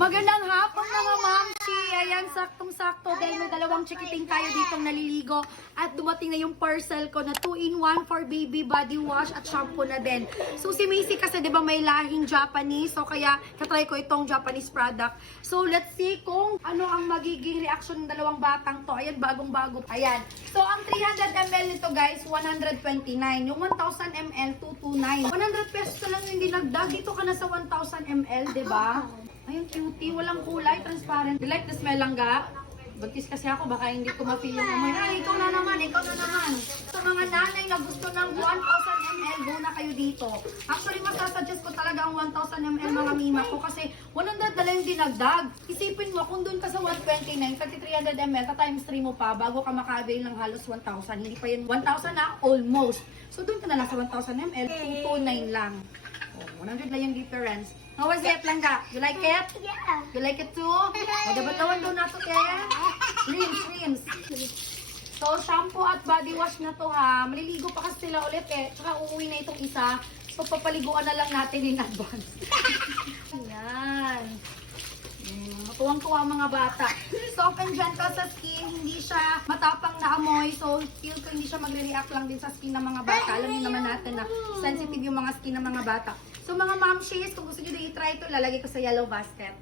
Magandang hapon mga mamsi. Ayan, saktong-sakto dahil may dalawang chikiting tayo ditong naliligo. At dumating na yung parcel ko na 2-in-1 for baby body wash at shampoo na din. So si Macy kasi diba may lahing Japanese. So kaya katry ko itong Japanese product. So let's see kung ano ang magiging reaction ng dalawang batang to. Ayan, bagong-bago. Ayan. So ang 300 ml nito guys, 129. Yung 1000 ml, 229. 100 pesos na lang yung dinagdag. Dito ka na sa 1000 ml, diba? Ayun, cutie. Walang kulay. Transparent. You like the smell lang ga? Buntis kasi ako. Baka hindi ko ma-feel yung amoy. Ay, ikaw na naman. Ikaw na naman. Sa mga nanay na gusto ng 1000 ml, go na kayo dito. Actually, masasuggest ko talaga ang 1000 ml mga mima ko kasi 100 na lang yung dinagdag. Isipin mo, kung doon ka sa 129, 300 ml, times 3 mo pa bago ka maka-avail ng halos 1,000. Hindi pa yun 1,000 na, almost. So, doon ka na lang sa 1,000 ml, 229 lang. Oh, 100 lang yung difference. How was it, Langga? You like it? Yeah. You like it too? O, dabatawan daw na to, kaya? Rinse. So, shampoo at body wash na to ha. Maliligo pa kasi sila ulit eh. Tsaka uuwi na itong isa. So, papaliguan na lang natin in advance. Ayan. Tuwang-tuwa mga bata. Soft and gentle sa skin. Hindi siya matapang na amoy. So, feel ko hindi siya magre-react lang din sa skin ng mga bata. Alam niyo naman natin na sensitive yung mga skin ng mga bata. So, mga momshies, kung gusto nyo na i-try ito, lalagay ko sa yellow basket.